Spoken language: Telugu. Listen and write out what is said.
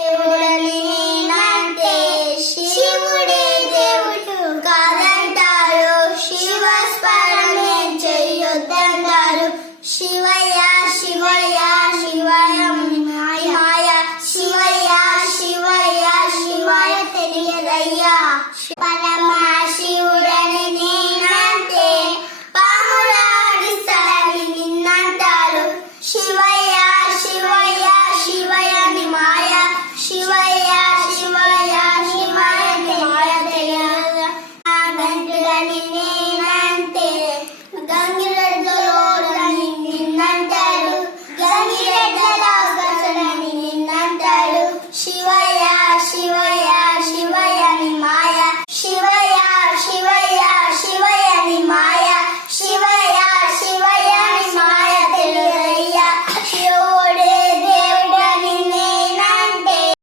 దేవుడని నేనంటే శివుడే దేవుడు కాదంటారు. శివ స్మరణే చెయ్యొద్దంటారు. శివయ్య శివయ్య శివయ మాయ శివయ్య శివయ్య శివాయ తెలియదయ్యా. పరమశివుడని నేనంటే పాములాడిస్తాడని నిన్నంటారు. శివయ్య శివయ్య శివయని మాయ శివయ్య శివయ్య శివాయ మాయ తెలియదు. గంగులని నేనంటే గంగిరెడ్డలోడని నిన్నంటారు. గంగిరెడ్డలాగని నిన్నంటారు. శివ